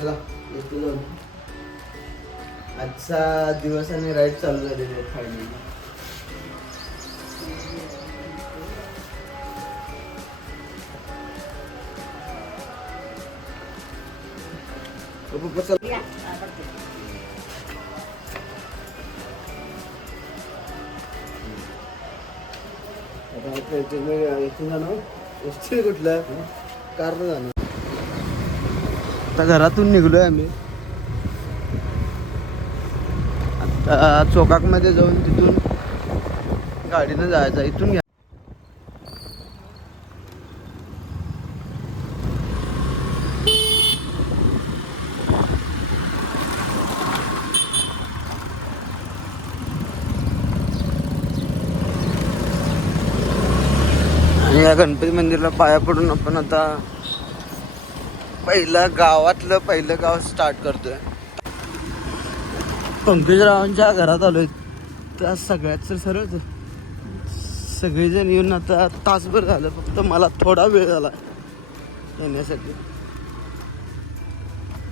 चला येतो जाऊन. आजचा दिवस आणि राईड चालू झालेली आहे फायनली. इथून जाणार एसटी कुठलं कारनं जाणार. आता घरातून निघलोय आम्ही. आता चोकाकमध्ये जाऊन तिथून गाडीनं जायचं. इथून घ्या आणि या गणपती मंदिरला पाया पडून आपण आता गावातलं पहिलं गाव स्टार्ट करतोय. पंकजरावांच्या घरात आलोय. त्या सगळ्यात सरळ सगळेजण येऊन आता तासभर झालं. फक्त मला थोडा वेळ झाला येण्यासाठी.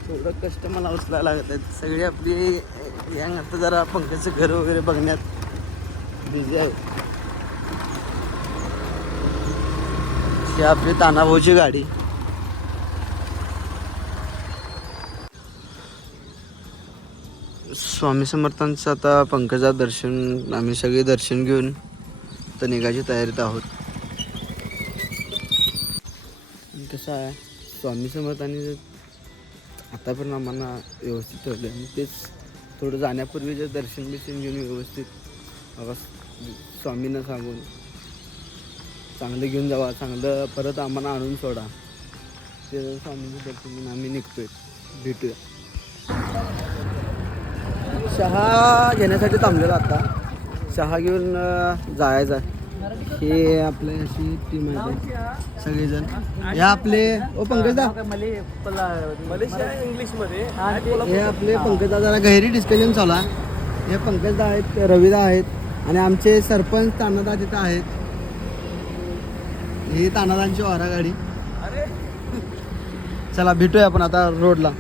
थोडं कष्ट मला उचलायला लागत आहेत. सगळी आपली गँग आता जरा पंकजचं घर वगैरे बघण्यात बिझी आहे. ही आपली तानाभाऊची गाडी. स्वामी समर्थांचं आता पंकजा दर्शन आम्ही सगळे दर्शन घेऊन तर निघायची तयारीत आहोत. कसं आहे स्वामी समर्थांनी आतापर्यंत आम्हाला व्यवस्थित ठेवलं आणि तेच थोडं जाण्यापूर्वी दर्शन बिर्शन घेऊन व्यवस्थित बाबा स्वामींना सांगून चांगलं घेऊन जावा, चांगलं परत आम्हाला आणून सोडा. ते स्वामींचं दर्शन घेऊन आम्ही निघतोय. भेटूया. चहा घेण्यासाठी थांबलेला आता. चहा घेऊन जायचं आहे. हे आपले अशी टीम आहे सगळेजण. हे आपले पंकजदा इंग्लिशमध्ये हे आपले पंकजदा जरा गहिरी डिस्कशन चालू आहे. हे पंकजदा आहेत, रविदा आहेत आणि आमचे सरपंच तानादा तिथं आहेत. ही तानादांची वारा गाडी. चला भेटूया आपण आता रोडला.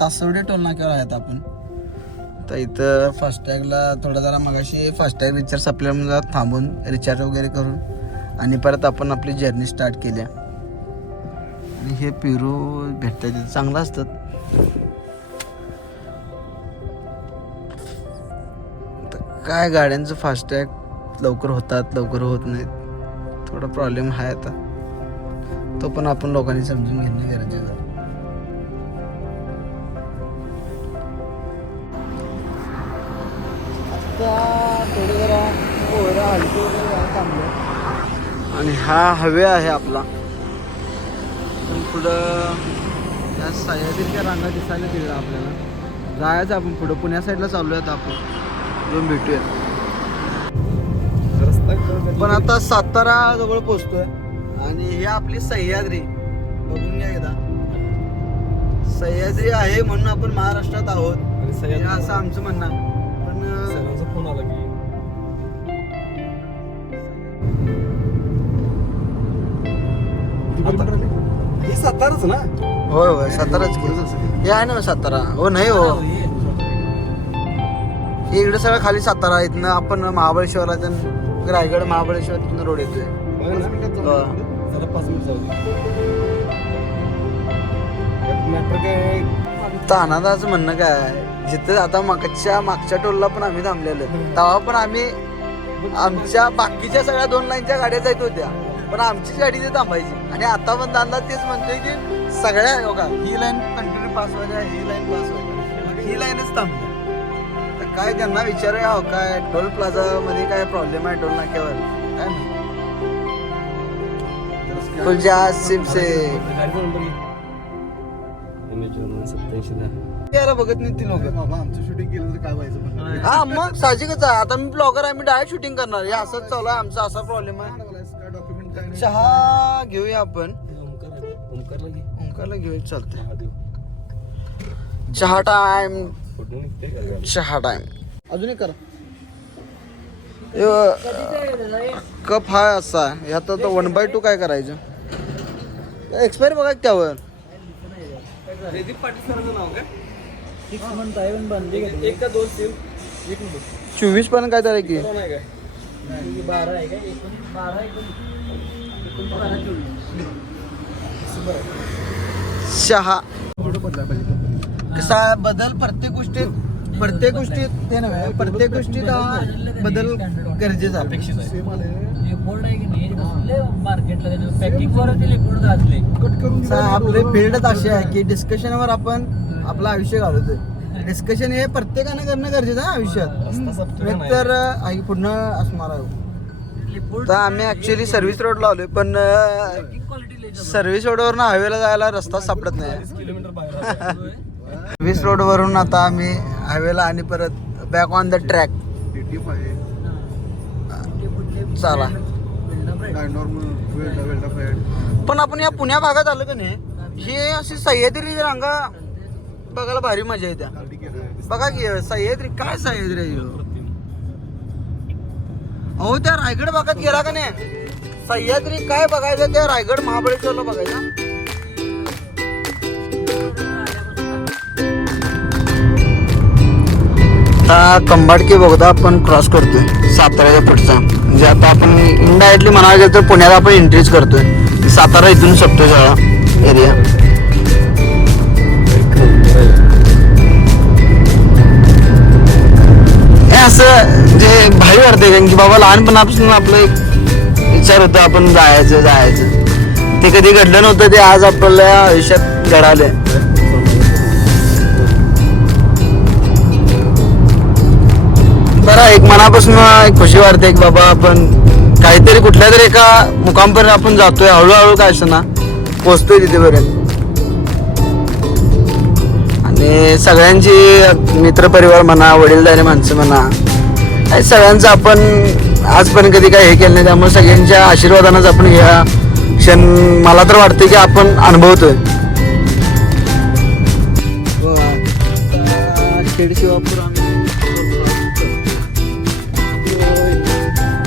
तासवडे टोल नाक्यावर आहेत आपण. तर इथं फास्टॅगला थोडा जरा मगाशी फास्टॅग रिचार्ज आपल्याला थांबून रिचार्ज वगैरे करून आणि परत आपण आपली जर्नी स्टार्ट केली. आणि हे पिरू भेटतात तिथं चांगलं असतात. काय गाड्यांचं फास्टॅग लवकर होतात लवकर होत नाहीत. थोडा प्रॉब्लेम आहे आता. तो पण आपण लोकांनी समजून घेणं गरजेचं आहे. थोडं जरा पोहरा हलकी वगैरे थांबलं आणि हा हवे आहे आपला. पण पुढं या सह्याद्रीच्या रांगा दिसायला तिकडं आपल्याला जायचं. आपण पुढं पुण्या साईडला चालू आहेत आपण. जाऊन भेटूया. पण आता सातारा जवळ पोहोचतोय आणि ही आपली सह्याद्री बघून घ्या एकदा. सह्याद्री आहे म्हणून आपण महाराष्ट्रात आहोत असं आमचं म्हणणं आहे. फोन आला की हे साताराच ना. होय होय साताराच हे आहे ना सातारा. हो नाही हो हे इकडे सगळं खाली सातारा. इथनं आपण महाबळेश्वरला रायगड महाबळेश्वर तिथनं रोड येतोय. 5 मिनिट तानादाचं म्हणणं काय जिथं आता मागच्या टोलला पण आम्ही थांबलेलो. तेव्हा पण आम्ही आमच्या बाकीच्या सगळ्या 2 लाईनच्या गाड्या जायत होत्या पण आमचीच गाडी ते थांबायची. आणि आता पण दादा तेच म्हणतोय की सगळ्या योगा ही लाईन कंटिन्यू पास व्हायला ही लाईन पास व्हायला ही लाईनच थांबली. तर काय त्यांना विचारूया हो काय टोल प्लाझा मध्ये काय प्रॉब्लेम आहे टोल नाक्यावर काय नाही. यायला बघत नाही ती लोक. आमचं शूटिंग केलं तर काय व्हायचं. हा मग साहजिकच आहे. आता मी ब्लॉगर आहे मी डायरेक्ट शूटिंग करणार. हे असंच चालू आहे आमचा असा प्रॉब्लेम आहे. चहा घेऊया आपण. ओंकारला घेऊया चालतंय. चहा टाइम अजून एक करा. कप हा असा ह्यात आता 1/2 काय करायचं एक्सपायर बघा त्यावर प्रदीप पाटील सरांचं नाव काय 6 मंथ आहे पण बंदी घेतली. एक का दोन सिम एक मिनिट 24 पण काय तर की नाही काय 12 आहे का 12 चहा कसा बदल प्रत्येक गोष्टीत ते नव्हे प्रत्येक गोष्टीत हा बदल गरजेचा आहे. लेपोर्ड आहे की नाही बसले मार्केटला त्यानं पॅकिंग वर ते लेपोर्ड घातले आपले फील्डच असे आहे की डिस्कशनवर आपण आपलं आयुष्य घालवतोय. डिस्कशन हे प्रत्येकाने करणं गरजेचं आहे आयुष्यात. तर पुन्हा असणार आहे. तर आम्ही ऍक्च्युली सर्व्हिस रोडला आलोय पण सर्व्हिस रोडवरून हायवेला जायला रस्ता सापडत नाही. किलोमीटर बाहेर सर्व्हिस रोडवरून आता आम्ही हायवेला आणि परत बॅक ऑन द ट्रॅक चला. पण आपण या पुण्या भागात आलो का नाही हे अशी सह्याद्री रांगा बघायला भारी मजा येते. बघा की सह्याद्री काय सह्याद्री आहे ह्यो. अहो त्या रायगड भागात गेला का नाही सह्याद्री काय बघायचं त्या रायगड महाबळेश्वरला बघायचं. आता कंबाडकी बोगदा आपण क्रॉस करतोय साताऱ्याच्या पुढचा. म्हणजे आता आपण इनडायरेक्टली म्हणायला गेलं तर पुण्यात आपण एंट्रीच करतोय. सातारा इथून सगळा सगळा एरिया. हे असं जे भारी वाटतंय कारण की बाबा लहानपणापासून आपलं एक विचार होतं आपण जायचं ते कधी घडलं नव्हतं ते आज आपल्या आयुष्यात घडालंय. बरं एक मनापासून एक खुशी वाटते की बाबा आपण काहीतरी कुठल्या तरी एका मुकामपर्यंत आपण जातोय. हळूहळू काय असं ना पोचतोय तिथेपर्यंत. आणि सगळ्यांची मित्रपरिवार म्हणा वडीलधारी माणसं म्हणा सगळ्यांचं आपण आजपर्यंत कधी काय हे केलं नाही. त्यामुळे सगळ्यांच्या आशीर्वादानंच आपण ह्या क्षण मला तर वाटतं की आपण अनुभवतोय. शिवापूर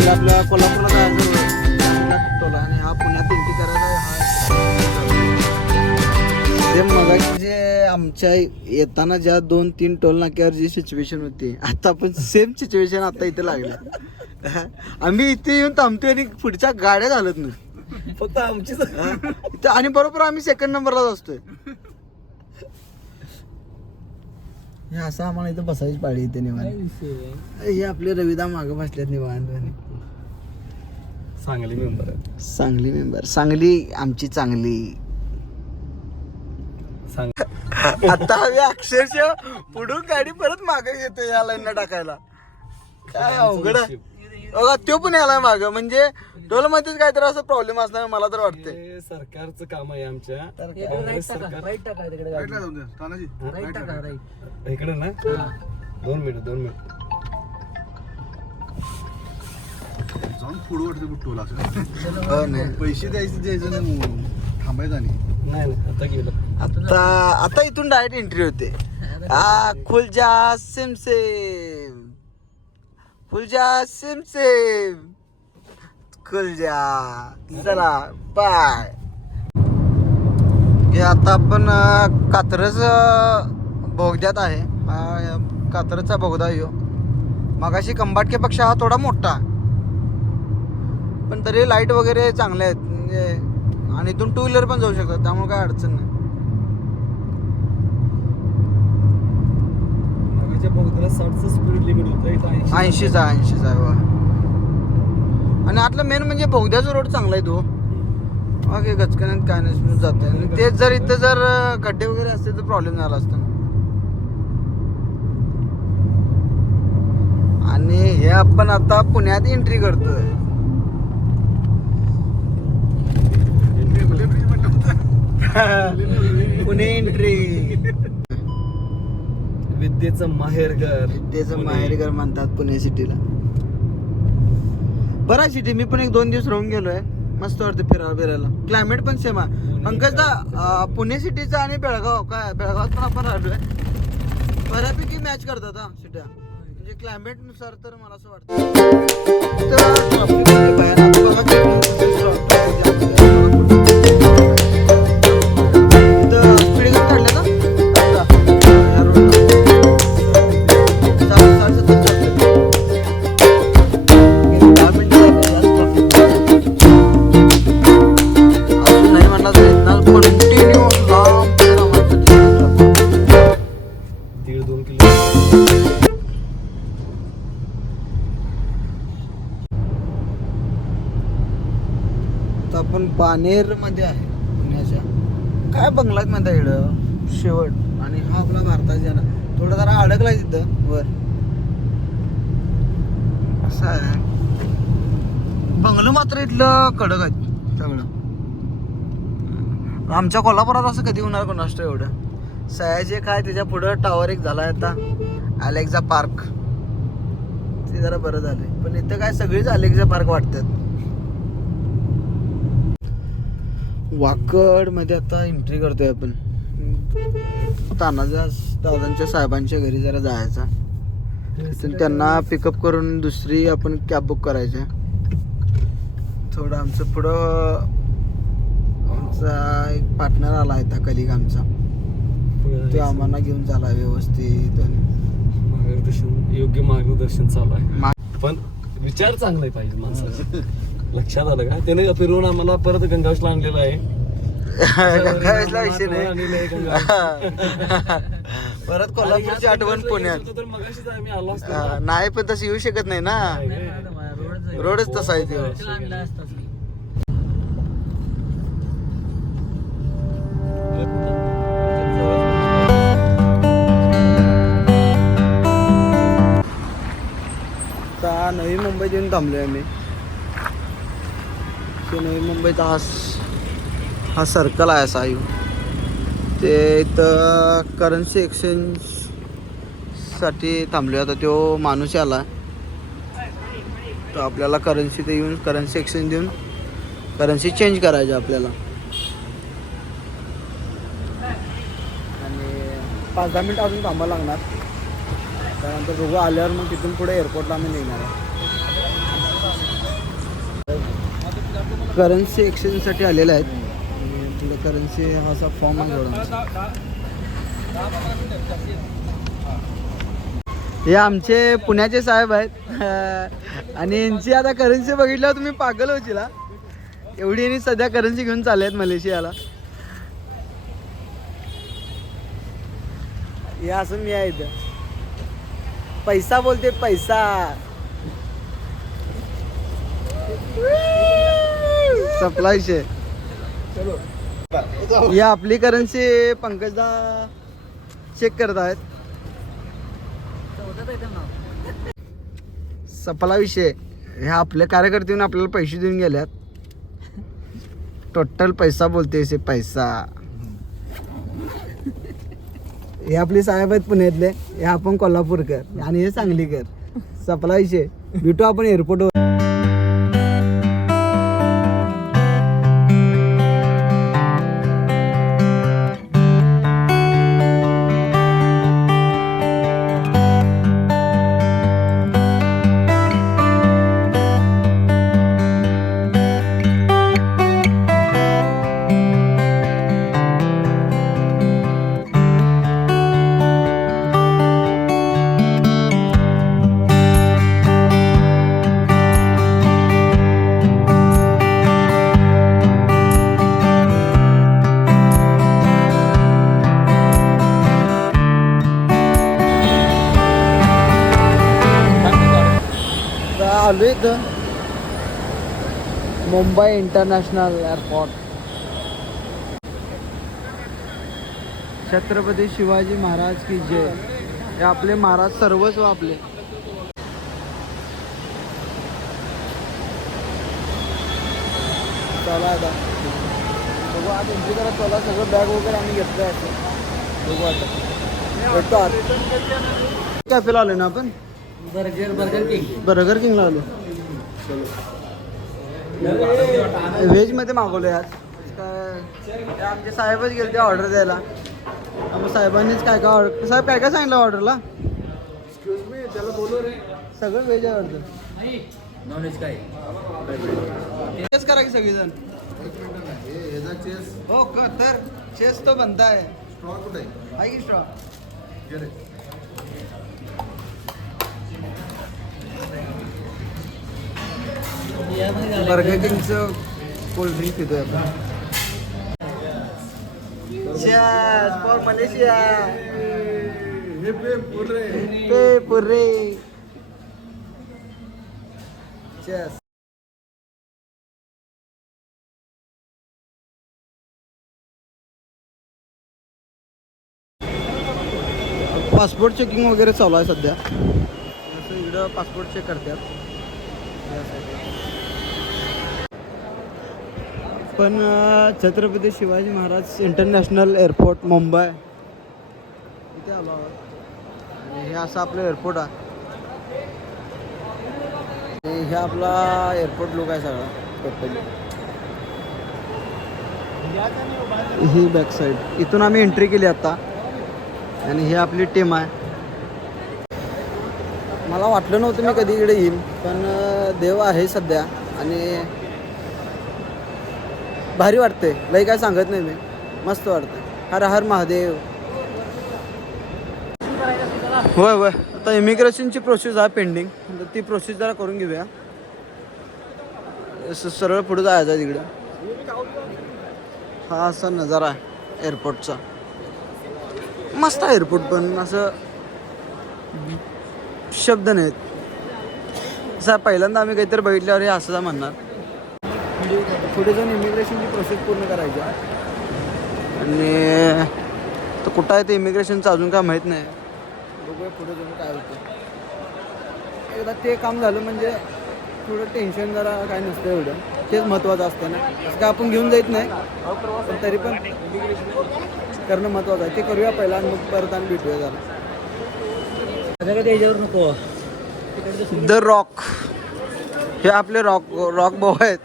आपल्या कोल्हापूरला जायचं आणि हा पुण्यात एंट्री करायचा. ते मग जे आमच्या येताना ज्या 2-3 टोल नाक्यावर जी सिच्युएशन होती आता पण सेम सिच्युएशन आता इथे लागलं. आम्ही इथे येऊन थांबतोय आणि पुढच्या गाड्या झालत नाही फक्त आमची आणि बरोबर आम्ही सेकंड नंबरलाच असतोय. हे असं आम्हाला इथं बसायची पाळी इथे निवांत. हे आपले रविदा मागं बसल्यात निवांत. सांगली मेंबर आहे. सांगली मेंबर सांगली आमची चांगली. आता आम्ही अक्षरशः पुढून गाडी परत मागे घेतो या लाईनला टाकायला. काय अवघड बघा तो पण याला मागं म्हणजे टोल मध्येच काहीतरी असं प्रॉब्लेम असणार मला तर वाटतंय. सरकारचं काम आहे आमच्या इकडे ना 2 मिनिट जाऊन पुढं वाटतं टोल असं. हो नाही पैसे द्यायचं थांबायचं नाही. आता गेलं. आता इथून डायरेक्ट एंट्री होते. खुलजा सिम खुलजा चला बाय. हे आता आपण कात्रज बोगद्यात आहे. कात्रजचा बोगदा यो मगाशी कंबाटकेपेक्षा हा थोडा मोठा पण तरी लाईट वगैरे चांगले आहेत म्हणजे आणि इथून 2 व्हीलर पण जाऊ शकतात त्यामुळे काय अडचण नाही. बोगद्याला 60चं स्पीड लिमिट होतं 80चा आहे. आणि आतलं मेन म्हणजे बोगद्याचा रोड चांगला आहे तो. ओके गचकण्यात काय नाही जाते. आणि तेच जर इथं जर खड्डे वगैरे असते तर प्रॉब्लेम झाला असता. आणि हे आपण आता पुण्यात एंट्री करतोय. पुणे एंट्री विद्येचं माहेरघर म्हणतात पुणे सिटीला. बरं सिटी मी पण 1-2 दिवस राहून गेलोय. मस्त वाटतं फिरायला. क्लायमेट पण सेम आहे. पंकजदा पुणे सिटीचा आणि बेळगावात पण आपण राहिलोय. बऱ्यापैकी मॅच करतात हा सिट्या. म्हणजे क्लायमेट नुसार तर मला असं वाटतं तर traffic मध्ये बाहेर आता बघा की इथं स्पीड गन काढले का आता या रोडला 60-70 चालते. 10 मिनिटं जास्त traffic अजून नाही म्हणला तर इथनं कंटिन्यू लांब दीड 2 किलोमीटर. तर आपण बानेर मध्ये आहे पुण्याच्या काय बंगला आहेत म्हणता इकडं शेवट आणि हा आपला भारताचा ना थोडा जरा अडकलाय तिथं वर असं आहे. बंगलो मात्र इथलं कडक आहेत सगळं. आमच्या कोल्हापुरात असं कधी होणार कोणास ठाऊक एवढं. सयाजी काय त्याच्या पुढं टावर एक झाला आता अलेक्झा पार्क ते जरा बरं झालंय पण इथं काय सगळीच अलेक्झा पार्क वाटतात. वाकड मध्ये आता एंट्री करतोय आपण. तानाजा दादांच्या साहेबांच्या घरी जरा जायचा तिथून त्यांना पिकअप करून दुसरी आपण कॅब बुक करायची. थोडं आमचं पुढं आमचा एक पार्टनर आला आहे त्या कलिग आमचा तो आम्हाला घेऊन चाला व्यवस्थित मार्गदर्शन योग्य मार्गदर्शन चालू आहे पण विचार चांगला पाहिजे माणसाचा. लक्षात आलं का त्याने फिरवून आम्हाला परत गंगावेशला आणलेलं आहे. गंगावेशला विषय नाही आणलेलं आहे गंगावेश. परत कोल्हापूरची आठवण पुण्यात तर मगाशीच आम्ही आलो असतो. नाही पण तसं येऊ शकत नाही ना रोडच तसा आहे तो. आता नवी मुंबईत येऊन थांबलोय आम्ही. नवी मुंबईचा हा सर्कल आहे असा ते इथं करन्सी एक्सचेंज साठी थांबलो. आता तो माणूस आला तर आपल्याला करन्सी ते येऊन करन्सी एक्सचेंज देऊन करन्सी चेंज करायची आपल्याला आणि 5-10 मिनिटं अजून थांबावं लागणार. त्यानंतर दोघं आल्यावर मग तिथून पुढे एअरपोर्टला आम्ही निघणार आहे. करन्सी एक्सचेंजसाठी आलेले आहेत. पुढे करन्सी हा असा फॉर्म आहे जोडून. हे आमचे पुण्याचे साहेब आहेत आणि यांची आता करन्सी बघितल्यावर तुम्ही पागल होशील. एवढी यांनी सध्या करन्सी घेऊन चालले आहेत मलेशियाला. हे असं मी आहे इथं पैसा बोलते पैसा. सप्लाय शे ही आपली करन्सी पंकजदा चेक करत आहेत. सपला विषय हे आपले कार्यकर्ते येऊन आपल्याला पैसे देऊन गेल्यात. टोटल पैसा बोलते से पैसा. हे आपले साहेब आहेत पुण्यातले हे आपण कोल्हापूरकर आणि हे सांगलीकर. सपला विषय भेटू आपण एअरपोर्टवर. आलो इथं मुंबई इंटरनॅशनल एअरपोर्ट. छत्रपती शिवाजी महाराज की जय. हे आपले महाराज सर्वस्व आपले. चला आता बघू आता एंट्री करा. चला सगळं बॅग वगैरे आम्ही घेतलं आहे. बघू आता भेटतो आत. कॅफेला आलो ना आपण. बर्गर किंगला आलो. व्हेज मध्ये मागवलो आज काय आमचे साहेबच गेले ते ऑर्डर द्यायला. मग साहेबांनीच काय काय ऑर्डर. साहेब काय काय सांगितलं ऑर्डरला. सगळं व्हेज आहे वाटतं. नॉनव्हेज काय तेच करा की सगळेजण. हो का तर चेस तो बनता है. स्ट्रॉ कुठे आहे? आहे की स्ट्रॉ. गेले. बर्गर किंगचं कोल्ड ड्रिंक पितोय आपण. Cheers for Malaysia. पे पुरे. Cheers. पासपोर्ट चेकिंग वगैरे चालू आहे सध्या. असं इकडं पासपोर्ट चेक करतात. पण छत्रपती शिवाजी महाराज इंटरनॅशनल एअरपोर्ट मुंबई इथे आलो आहोत. आणि हे असं आपलं एअरपोर्ट आहे. आणि हे आपला एअरपोर्ट लुक आहे सगळा टोटली. ही बॅक साईड इथून आम्ही एंट्री केली आता. आणि ही आपली टीम आहे. मला वाटलं नव्हतं मी कधी इकडे येईन, पण देव आहे सध्या आणि भारी वाटते. लई काय सांगत नाही मी, मस्त वाटते. हर हर महादेव. होय होय आता इमिग्रेशनची प्रोसेस आहे पेंडिंग. ती प्रोसेस जरा करून घेऊया. सरळ पुढे जायचं आहे तिकडे. हा असा नजारा आहे एअरपोर्टचा. मस्त आहे एअरपोर्ट, पण असं शब्द नाहीत. असं पहिल्यांदा आम्ही काहीतरी बघितल्यावर हे असं म्हणणार. पुढे जाऊन इमिग्रेशनची प्रोसेस पूर्ण करायची आणि तर कुठं आहे ते इमिग्रेशनचं अजून काय माहीत नाही. बघूया पुढे जाऊन काय होतं. एकदा ते काम झालं म्हणजे थोडं टेन्शन जरा काय नसतं एवढं. तेच महत्त्वाचं असतं ना. असं काय आपण घेऊन जात नाही, पण तरी पण करणं महत्त्वाचं आहे. ते करूया पहिला आणि मग परत आणि भेटूया जरा. त्याच्यावर नको. द रॉक हे आपले रॉक भाऊ आहेत.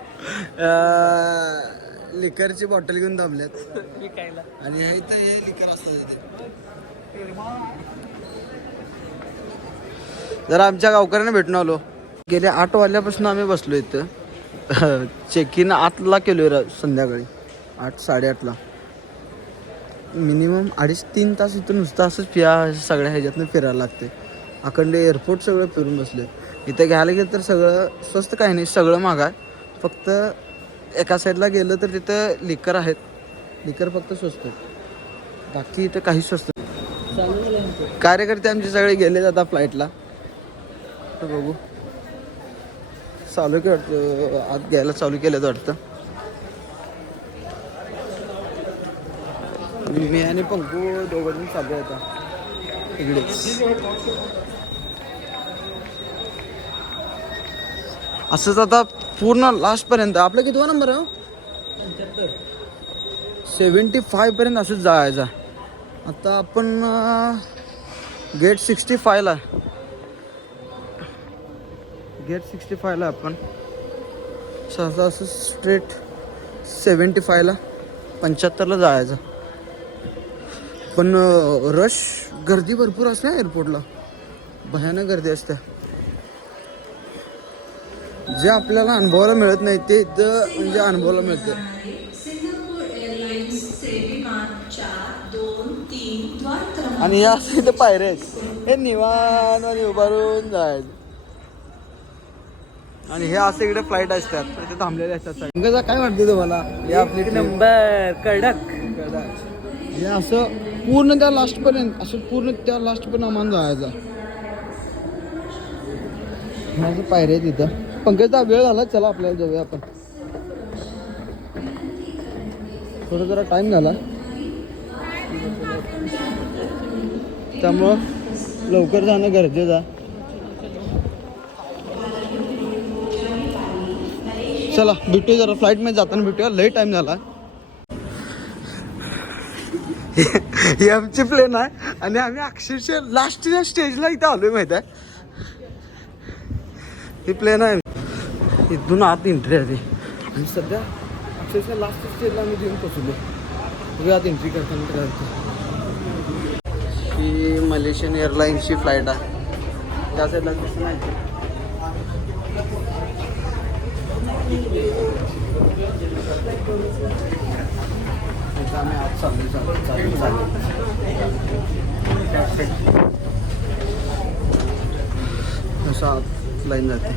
लिकरची बॉटल घेऊन थांबल्यात आणि हे इथं हे लिकर असतं तिथे. जरा आमच्या गावकऱ्यांना भेटून आलो. गेले 8 वाजल्यापासून आम्ही बसलो इथं. चेक इन 8ला केलो संध्याकाळी 8-8:30ला. मिनिमम 2.5-3 तास इथं नुसतं असंच सगळ्या ह्याच्यातनं फिरायला लागते. अखंड एअरपोर्ट सगळं फिरून बसले. इथं घ्यायला गेलं तर सगळं स्वस्त काही नाही, सगळं महाग आहे. फक्त एका साईडला गेलं तर तिथं लिकर आहेत. लिकर फक्त स्वस्त आहेत, बाकी इथं काही स्वस्त. कार्यकर्ते आमचे सगळे गेले आता फ्लाईटला. तर बघू चालू की वाटतं आत घ्यायला चालू केलं वाटतं. मी आणि पंकू दोघं चालू आहे आता इकडे. असंच आता पूर्ण लास्टपर्यंत. आपलं कितवा नंबर आहे? 75 पर्यंत असंच जायचं. आता आपण गेट 65ला. गेट 65ला आपण सहसा असं स्ट्रेट 75ला 75ला जायचं. पण रश गर्दी भरपूर असते एअरपोर्टला. भयानक गर्दी असते. जे आपल्याला अनुभवायला मिळत नाही ते इथं म्हणजे अनुभवायला मिळते. आणि या इथं पायऱ्या आहेत. हे निवांत आणि उभारून जायचं. आणि हे असं इकडे फ्लाईट असतात इथे थांबलेले असतात. काय वाटतं तुम्हाला? हे आपली नंबर कडक. हे असं पूर्ण त्या लास्टपर्यंत असं पूर्ण त्या लास्टपर्यंत आम्हाला जायचं. माझं पायऱ्या आहेत तिथं. पंकजचा वेळ झाला, चला आपल्याला जाऊया आपण. थोडं जरा टाईम झाला त्यामुळं लवकर जाणं गरजेचं आहे. चला भेटूया जरा फ्लाईटमध्ये जाताना भेटूया. लई टाईम झाला. ही आमची प्लेन आहे आणि आम्ही अक्षरशः लास्टच्या स्टेजला इथं आलोय माहिती आहे. ही प्लेन आहे. इथून आत एंट्री आहे ती. आणि सध्या अक्षरशः लास्ट स्टेजला आम्ही घेऊन पोचलो. बघूया आत एंट्री करताना करायचं. ही मलेशियन एअरलाईन्सची फ्लाईट आहे. त्या साईडला दिसत नाही. आम्ही आज चालू असं आत लाईन जाते.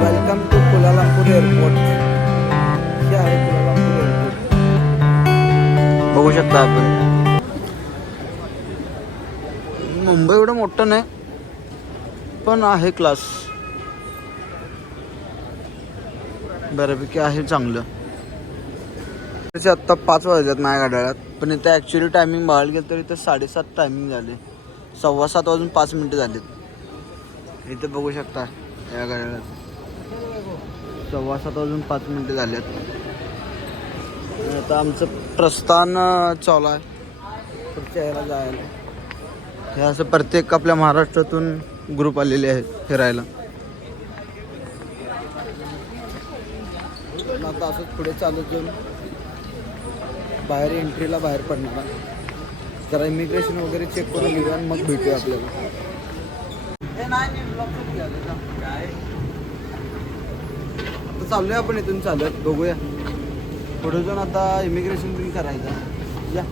Welcome to Kuala Lumpur airport. हे आहे कुलालंपूर एअरपोर्ट. बघू शकता आपण. मुंबई एवढं मोठं नाही पण आहे क्लास, बऱ्यापैकी आहे चांगलं. त्याचे आत्ता 5 वाजल्यात माझ्या गाड्यात, पण इथं ॲक्च्युली टायमिंग बघायला गेलं तर इथं 7:30 टायमिंग झाले. 7:15 वाजून 5 मिनटं झालेत. इथं बघू शकता या गाड्याला 7:15 वाजून 5 मिनटं झाल्यात. आता आमचं प्रस्थान चालू आहे पुढच्या याला जायला. हे असं प्रत्येक आपल्या महाराष्ट्रातून ग्रुप आलेले आहेत फिरायला. आता असंच पुढे चालत जाऊन बाहेर एंट्रीला बाहेर पडणार. जरा इमिग्रेशन वगैरे चेक करून घेऊया आणि मग भेटूया आपल्याला. आता चालूया आपण इथून चालत, बघूया पुढे जाऊन. आता इमिग्रेशन पण करायचं. या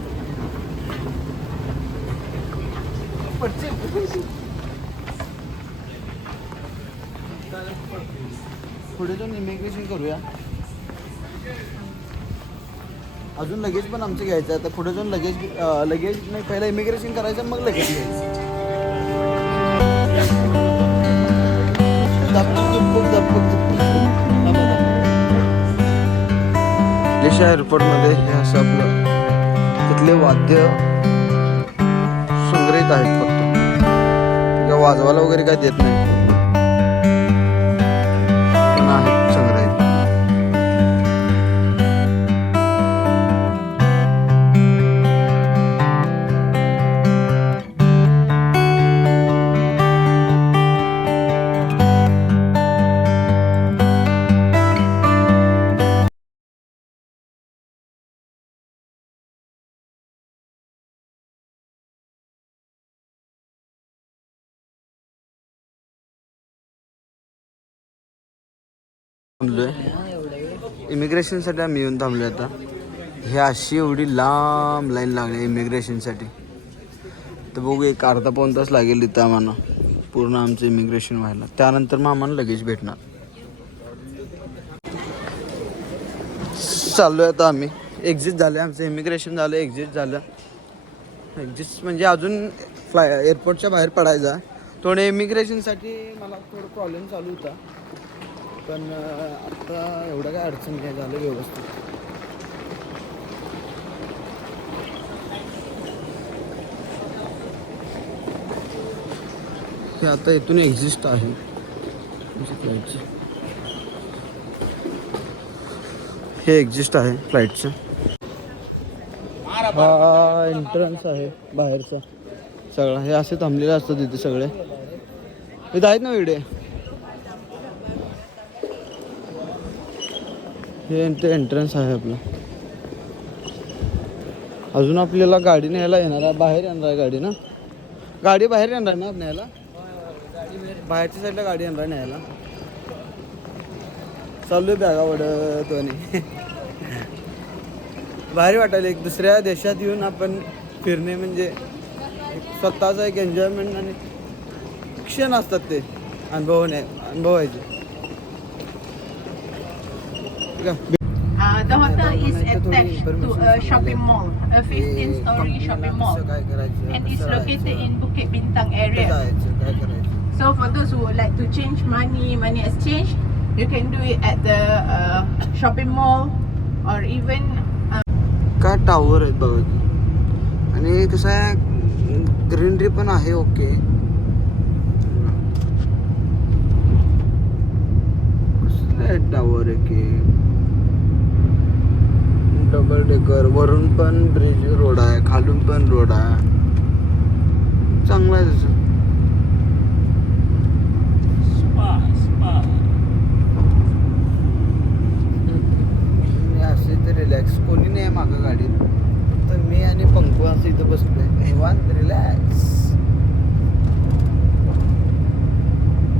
पुढे जाऊन इमिग्रेशन करूया. अजून लगेज पण आमचं घ्यायचं आहे. आता पुढे जाऊन लगेज नाही, पहिला इमिग्रेशन करायचं मग लगेज घ्यायचं. देशा एअरपोर्टमध्ये हे असं आपलं तिथले वाद्य संग्रहित आहेत. फक्त वाजवायला वगैरे काय देत नाही, पण आहेत संग्रहित. इमिग्रेशनसाठी आम्ही येऊन थांबलो. आता हे अशी एवढी लांब लाईन लागली इमिग्रेशनसाठी. तर बघू एक अर्धा पाऊण तास लागेल इथं आम्हाला पूर्ण आमचं इमिग्रेशन व्हायला. त्यानंतर मग आम्हाला लगेच भेटणार. चाललो आहे आता आम्ही. एक्झिट झालं आमचं, इमिग्रेशन झालं, एक्झिट झालं. एक्झिट म्हणजे अजून एअरपोर्टच्या बाहेर पडायचा. थोडं इमिग्रेशनसाठी मला थोडं प्रॉब्लेम चालू होता, पण आता एवढं काय अडचण काय झालं व्यवस्थित. हे आता इथून एक्झिस्ट आहे फ्लाईटचं. हे एक्झिस्ट आहे फ्लाईटचं. हा एंट्रन्स आहे बाहेरचा सगळा. हे असे थांबलेले असतात इथे सगळे. इथं आहेत ना वेगळे. हे एंट्रन्स आहे आपलं. अजून आपल्याला गाडी न्यायला येणार आहे. बाहेर येणार आहे गाडी ना. गाडी बाहेर येणार ना न्यायला. बाहेरच्या साईडला गाडी येणार न्यायला. चालू आहे बॅगा वडतोने. भारी वाटायला एक दुसऱ्या देशात येऊन आपण फिरणे म्हणजे स्वतःचा एक एन्जॉयमेंट आणि क्षण असतात ते अनुभवायचे. The hotel is attached to a shopping mall, a 15-story shopping mall, and is located in Bukit Bintang area. So for those who would like to change money exchange, you can do it at the shopping mall or even. काय tower आहेत बघा की. आणि कसं आहे greenery पण आहे. Okay कसलं टावर आहे की. Double decker. वरून पण ब्रिज रोड आहे, खालून पण रोड आहे. चांगलं आहे तसं. असे तर रिलॅक्स कोणी नाही मागं गाडीत. तर मी आणि पंकू असं इथं बसलोय निवांत रिलॅक्स.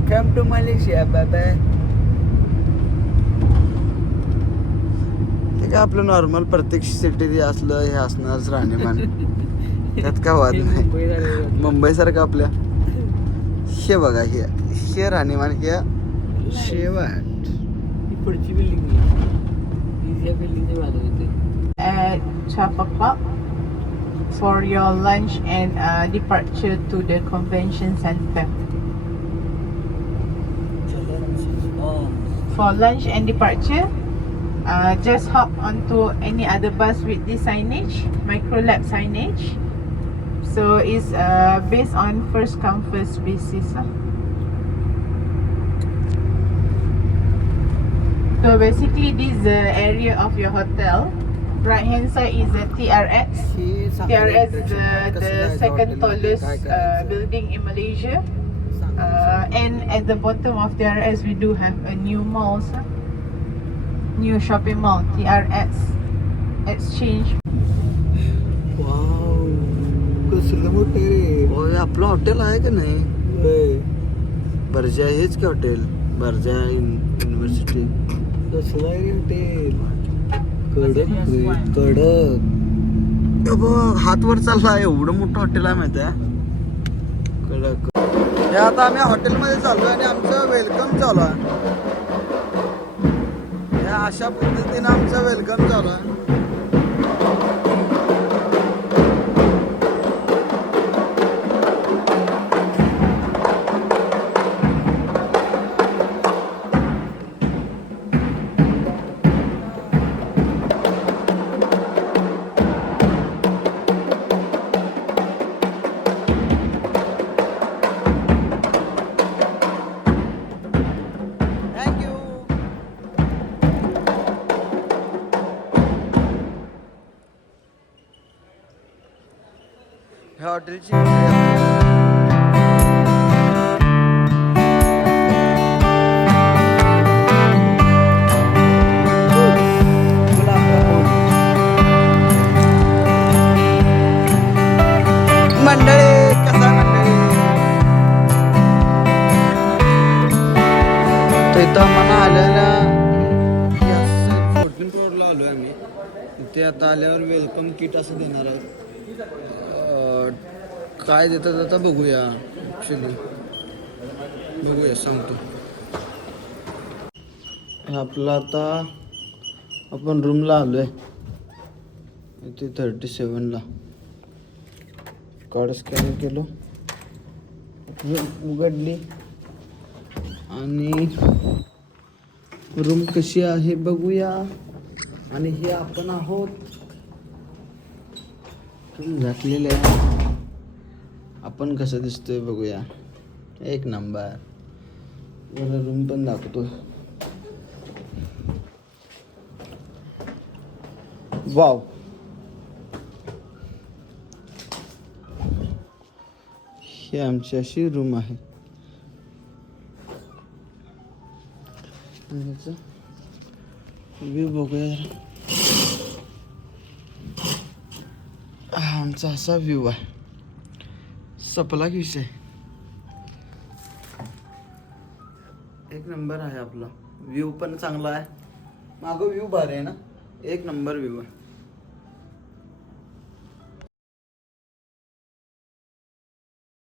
कम टू मलेशिया बाबा. हे काय आपलं नॉर्मल प्रत्येक सिटी असलं हे असणारच राहणीमान. त्यात काय वाद नाही. मुंबईसारखं आपल्या हे बघा हे राहणीमान हे शेवट. पुढची बिल्डिंग या बिल्डिंगची बाजू येते. At 12 o'clock for your lunch and departure to the convention center. For lunch and departure, just hop onto any other bus with this signage, Microlab signage. So it's based on first come first basis. So basically this is the area of your hotel. Right hand side is the TRX. TRX is the second tallest building in Malaysia. And at the bottom of TRX we do have a new mall, new shopping mall, TRX Exchange. Wow कसलं मोठं रे. होय आपलं hotel आहे का नाही. बर्जा हेच की hotel. बर्जा university. कसलं आहे हॉटेल. कडक हात वर चालला. एवढं मोठं हॉटेल आहे माहिती आहे. कडक. हे आता आम्ही हॉटेलमध्ये चाललो आणि आमचं वेलकम चालू आहे. या अशा पद्धतीनं आमचं वेलकम चालू आहे. ह्या हॉटेलची मंडळी कसा मंडळी. तर इथं आम्हाला आलेल्या 14 फ्लोअरला आलो आहे आम्ही. इथे आता आल्यावर वेलकम किट असं देणार आहे. काय देतात आता बघूया. ॲक्च्युली बघूया सांगतो. आपलं आता आपण रूमला आलो आहे. इथे 37ला कार्ड स्कॅन केलं, उघडली आणि रूम कशी आहे बघूया. आणि हे आपण आहोत रूम घातलेले आहे. आपण कसं दिसतोय बघूया. एक नंबर. जरा रूम पण दाखवतो. वाव ही आमची अशी रूम आहे. व्ह्यू बघूया जरा. हा आमचा असा व्ह्यू आहे. सपला की विषय. एक नंबर आहे आपला व्ह्यू पण चांगला आहे. मागं व्ह्यू भारी आहे ना. एक नंबर व्ह्यू आहे.